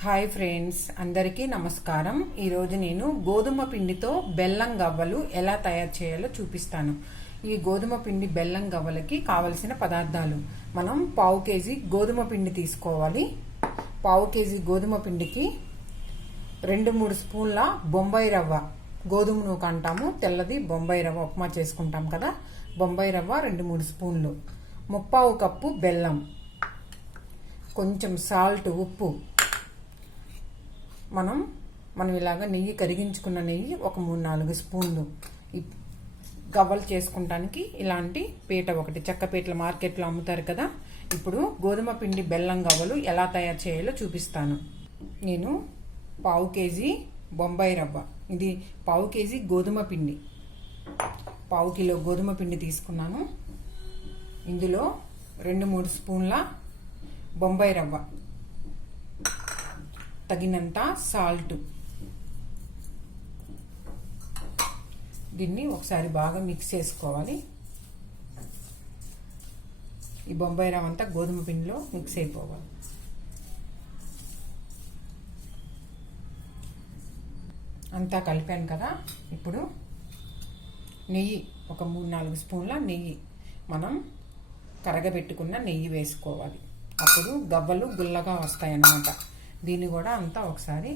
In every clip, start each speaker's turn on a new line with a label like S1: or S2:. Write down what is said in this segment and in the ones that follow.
S1: Hi friends అందరికీ నమస్కారం. ఈరోజు నేను గోధుమ పిండితో బెల్లం గవ్వలు ఎలా తయారు చేయాలో చూపిస్తాను. ఈ గోధుమ పిండి బెల్లం గవ్వలకి కావలసిన పదార్థాలు. మనం పావు కేజీ గోధుమ పిండి తీసుకోవాలి. పావు కేజీ గోధుమ పిండికి రెండు మూడు స్పూన్ల బొంబాయి రవ్వ. గోధుమ నూక అంటాము తెల్లది బొంబాయి రవ్వ ఉప్మా చేసుకుంటాం కదా. బొంబాయి రవ్వ రెండు మూడు స్పూన్లు. ముప్పావు కప్పు బెల్లం. కొంచెం సాల్ట్ ఉప్పు. మనం మనం ఇలాగ నెయ్యి కరిగించుకున్న నెయ్యి ఒక మూడు నాలుగు స్పూన్లు. గవ్వలు చేసుకుంటానికి ఇలాంటి పీట ఒకటి. చెక్క పీటలు మార్కెట్లో అమ్ముతారు కదా. ఇప్పుడు గోధుమ పిండి బెల్లం గవ్వలు ఎలా తయారు చేయాలో చూపిస్తాను. నేను పావు కేజీ బొంబాయి రవ్వ. ఇది పావు కేజీ గోధుమ పిండి. పావు కిలో గోధుమ పిండి తీసుకున్నాను. ఇందులో రెండు మూడు స్పూన్ల బొంబాయి రవ్వ. తగినంత సాల్ట్. దీన్ని ఒకసారి బాగా మిక్స్ చేసుకోవాలి. ఈ బొంబాయి రవ్వ అంతా గోధుమ పిండిలో మిక్స్ అయిపోవాలి. అంతా కలిపాను కదా ఇప్పుడు నెయ్యి ఒక మూడు నాలుగు స్పూన్ల నెయ్యి మనం కరగబెట్టుకున్న నెయ్యి వేసుకోవాలి. అప్పుడు గవ్వలు గుల్లగా వస్తాయన్నమాట. దీన్ని కూడా అంతా ఒకసారి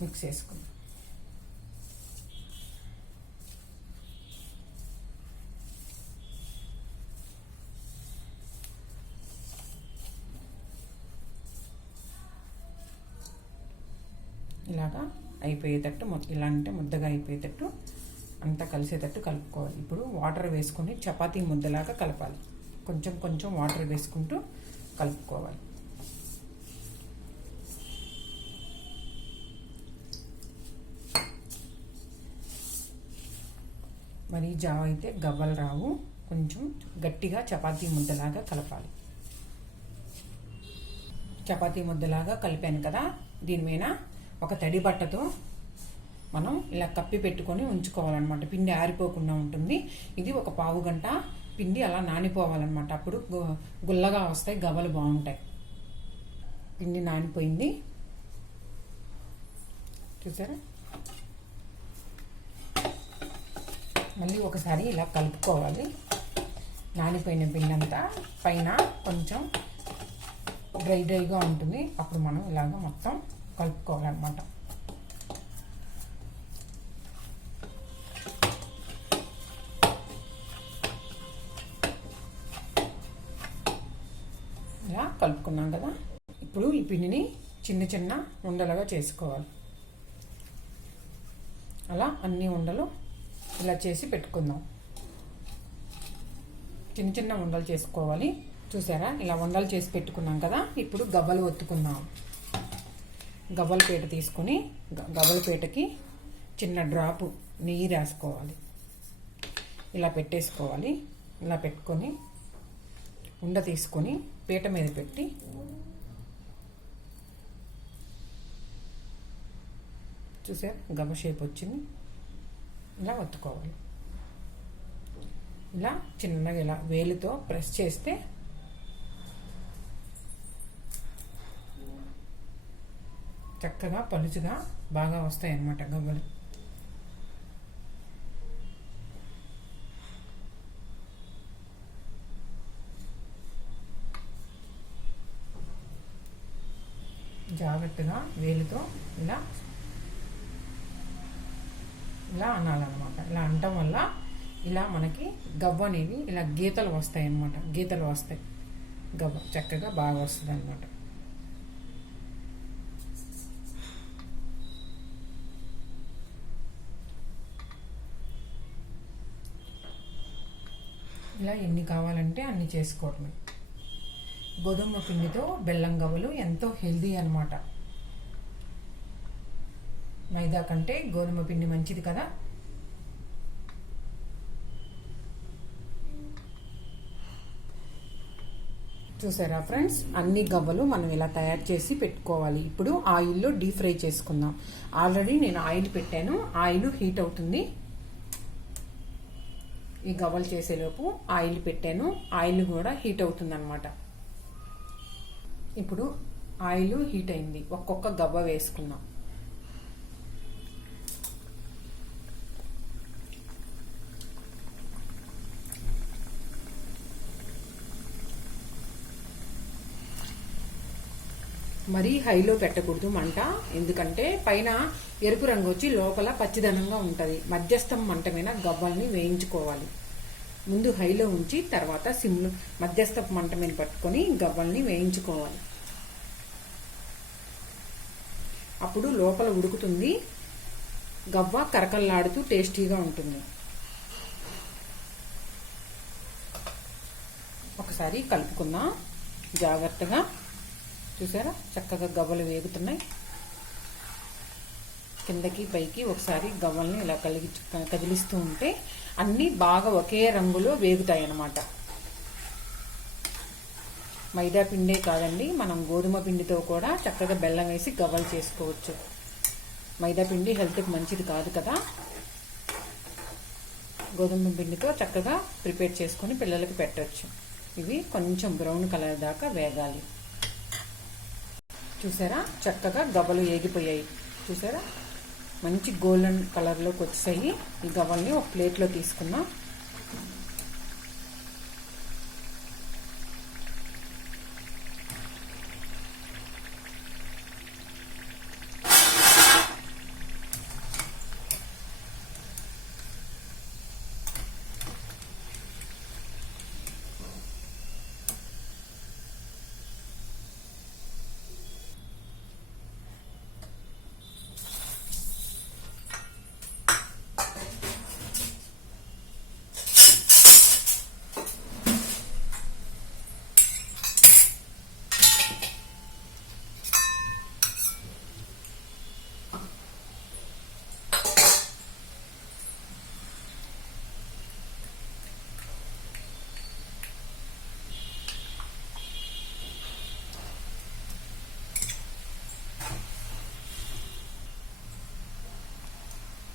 S1: మిక్స్ చేసుకుందాం. ఇలాగా అయిపోయేటట్టు ఇలా అంటే ముద్దగా అయిపోయేటట్టు అంతా కలిసేటట్టు కలుపుకోవాలి. ఇప్పుడు వాటర్ వేసుకొని చపాతీ ముద్దలాగా కలపాలి. కొంచెం కొంచెం వాటర్ వేసుకుంటూ కలుపుకోవాలి. మరి జావ అయితే గవ్వలు రావు. కొంచెం గట్టిగా చపాతీ ముద్దలాగా కలపాలి. చపాతీ ముద్దలాగా కలిపాను కదా దీని మీద ఒక తడి బట్టతో మనం ఇలా కప్పి పెట్టుకొని ఉంచుకోవాలన్నమాట. పిండి ఆరిపోకుండా ఉంటుంది. ఇది ఒక పావు గంట పిండి అలా నానిపోవాలన్నమాట. అప్పుడు గుల్లగా వస్తాయి గవ్వలు బాగుంటాయి. పిండి నానిపోయింది. చూసారా? మళ్ళీ ఒకసారి ఇలా కలుపుకోవాలి. నానిపోయిన పిండి అంతా పైన కొంచెం డ్రై డ్రైగా ఉంటుంది. అప్పుడు మనం ఇలాగ మొత్తం కలుపుకోవాలన్నమాట. ఇలా కలుపుకున్నాం కదా. ఇప్పుడు ఈ పిండిని చిన్న చిన్న ఉండలుగా చేసుకోవాలి. అలా అన్ని ఉండలు ఇలా చేసి పెట్టుకుందాం. చిన్న చిన్న ఉండలు చేసుకోవాలి. చూసారా? ఇలా ఉండలు చేసి పెట్టుకున్నాం కదా? ఇప్పుడు గవ్వలు ఒత్తుకుందాం. గవ్వల పీట తీసుకొని గ- గవ్వల పీటకి చిన్న డ్రాపు నెయ్యి రాసుకోవాలి. ఇలా పెట్టేసుకోవాలి. ఇలా పెట్టుకొని ఉండ తీసుకొని పీట మీద పెట్టి చూసారు? గవ్వ షేప్ వచ్చింది. ఇలా ఒత్తుకోవాలి. ఇలా చిన్నగా ఇలా వేలుతో ప్రెస్ చేస్తే చక్కగా పలుచుగా బాగా వస్తాయి అన్నమాట గవ్వలు. జాగ్రత్తగా వేలుతో ఇలా ఇలా అనాలన్నమాట. ఇలా అనటం వల్ల ఇలా మనకి గవ్వ అనేది ఇలా గీతలు వస్తాయి అన్నమాట గీతలు వస్తాయి. గవ్వ చక్కగా బాగా వస్తుంది అన్నమాట ఇలా ఎన్ని కావాలంటే అన్ని చేసుకోవడమే. గోధుమ పిండితో బెల్లం గవ్వలు ఎంతో హెల్దీ అనమాట మైదా కంటే గోధుమ పిండి మంచిది కదా? చూసారా ఫ్రెండ్స్? అన్ని గవ్వలు మనం ఇలా తయారు చేసి పెట్టుకోవాలి. ఇప్పుడు ఆయిల్లో డీప్ ఫ్రై చేసుకుందాం. ఆల్రెడీ నేను ఆయిల్ పెట్టాను. ఆయిల్ హీట్ అవుతుంది. ఈ గవ్వలు చేసేలోపు ఆయిల్ పెట్టాను. ఆయిల్ కూడా హీట్ అవుతుంది అనమాట ఇప్పుడు ఆయిల్ హీట్ అయింది. ఒక్కొక్క గవ్వ వేసుకుందాం. మరీ హైలో పెట్టకూడదు మంట. ఎందుకంటే పైన ఎరుపు రంగు వచ్చి లోపల పచ్చిదనంగా ఉంటుంది. మధ్యస్థం మంట మీద గవ్వల్ని వేయించుకోవాలి. ముందు హైలో ఉంచి తర్వాత సిమ్లు మధ్యస్థ మంట మీద పట్టుకొని గవ్వల్ని వేయించుకోవాలి. అప్పుడు లోపల ఉడుకుతుంది. గవ్వ కరకల్లాడుతూ టేస్టీగా ఉంటుంది. ఒకసారి కలుపుకుందాం. జాగ్రత్తగా చూసారా? చక్కగా గవ్వలు వేగుతున్నాయి. కిందకి పైకి ఒకసారి గవ్వల్ని ఇలా కలిగి కదిలిస్తూ ఉంటే అన్నీ బాగా ఒకే రంగులో వేగుతాయి అన్నమాట మైదా పిండే కాదండి మనం గోధుమ పిండితో కూడా చక్కగా బెల్లం వేసి గవ్వలు చేసుకోవచ్చు. మైదా పిండి హెల్త్కి మంచిది కాదు కదా. గోధుమ పిండితో చక్కగా ప్రిపేర్ చేసుకొని పిల్లలకి పెట్టవచ్చు ఇవి కొంచెం బ్రౌన్ కలర్ దాకా వేగాలి. చూసారా? చక్కగా గవ్వలు ఏగిపోయాయి. చూసారా? మంచి గోల్డెన్ కలర్లోకి వచ్చాయి ఈ గవ్వల్ని ఒక ప్లేట్లో తీసుకున్నాం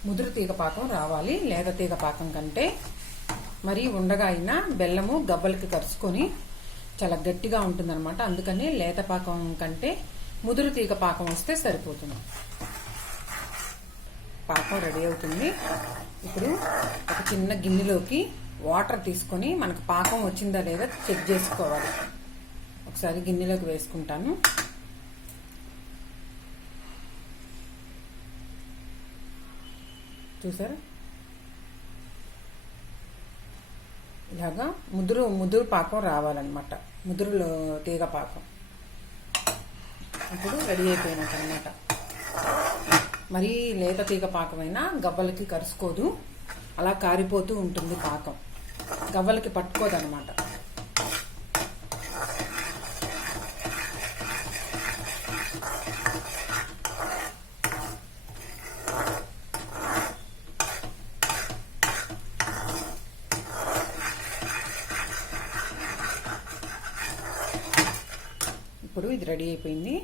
S1: ముదురు తీగ పాకం రావాలి. లేత తీగ పాకం కంటే మరి ఉండగా అయినా బెల్లము గబ్బలకి కరుచుకొని చాలా గట్టిగా ఉంటుందన్నమాట. అందుకని లేత పాకం కంటే ముదురు తీగ పాకం వస్తే సరిపోతుంది. పాకం రెడీ అవుతుంది. ఇప్పుడు ఒక చిన్న గిన్నెలోకి వాటర్ తీసుకొని మనకు పాకం వచ్చిందా లేదా చెక్ చేసుకోవాలి. ఒకసారి గిన్నెలోకి వేసుకుంటాను. చూసారా? ఇలాగా ముదురు ముదురు పాకం రావాలన్నమాట. ముదురులో తీగ పాకం. ఇప్పుడు రెడీ అయిపోయినట్టు అనమాట మరీ లేత తీగ పాకమైనా గవ్వలకి కరుసుకోదు. అలా కారిపోతూ ఉంటుంది పాకం. గవ్వలకి పట్టుకోదు ఇది రెడీ అయిపోయింది.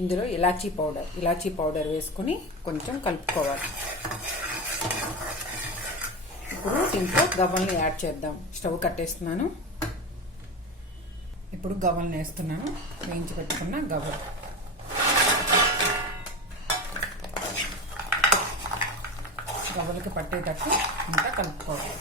S1: ఇందులో ఇలాచీ పౌడర్ ఇలాచీ పౌడర్ వేసుకొని కొంచెం కలుపుకోవాలి. ఇప్పుడు దీంట్లో గవ్వల్ని యాడ్ చేద్దాం. స్టవ్ కట్టేస్తున్నాను. ఇప్పుడు గవ్వల్ని వేస్తున్నాను. వేయించి పెట్టుకున్న గవ్వలు గవ్వలకి పట్టేటట్టు ఇంకా కలుపుకోవాలి.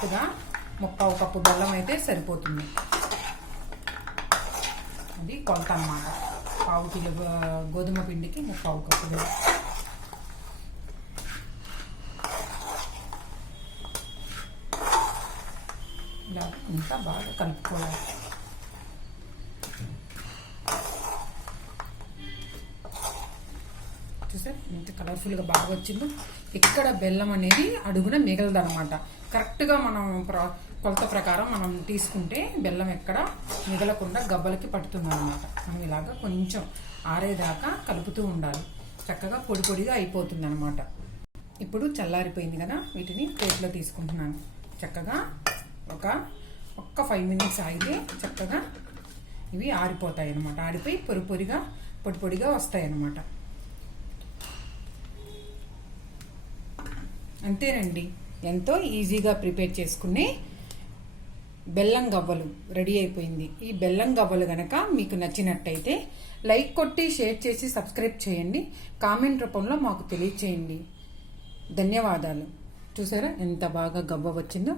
S1: కరెక్ట్గా ముప్పావు కప్పు బెల్లం అయితే సరిపోతుంది. అది కొలత అన్నమాట పావు కిలో గో- గోధుమ పిండికి ముప్పావు కప్పు బెల్లం. ఇలా ఇంకా బాగా కలుపుకోవాలి. కలర్ఫుల్గా బాగా వచ్చిందో ఇక్కడ బెల్లం అనేది అడుగున మిగలదనమాట కరెక్ట్గా మనం ప్ర కొలత ప్రకారం మనం తీసుకుంటే బెల్లం ఎక్కడ మిగలకుండా గబ్బలకి పడుతుంది అనమాట మనం ఇలాగా కొంచెం ఆరేదాకా కలుపుతూ ఉండాలి. చక్కగా పొడి పొడిగా అయిపోతుంది అనమాట ఇప్పుడు చల్లారిపోయింది కదా వీటిని ప్లేట్లో తీసుకుంటున్నాను. చక్కగా ఒక ఒక్క ఫైవ్ మినిట్స్ ఆగితే చక్కగా ఇవి ఆరిపోతాయి అనమాట ఆరిపోయి పొడి పొడిగా పొడి పొడిగా వస్తాయి అనమాట అంతేనండి. ఎంతో ఈజీగా ప్రిపేర్ చేసుకునే బెల్లం గవ్వలు రెడీ అయిపోయింది. ఈ బెల్లం గవ్వలు గనక మీకు నచ్చినట్టయితే లైక్ కొట్టి షేర్ చేసి సబ్స్క్రైబ్ చేయండి. కామెంట్ రూపంలో మాకు తెలియచేయండి. ధన్యవాదాలు. చూసారా ఎంత బాగా గవ్వ వచ్చిందో?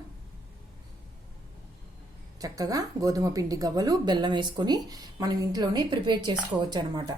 S1: చక్కగా గోధుమ పిండి గవ్వలు బెల్లం వేసుకొని మనం ఇంట్లోనే ప్రిపేర్ చేసుకోవచ్చు అనమాట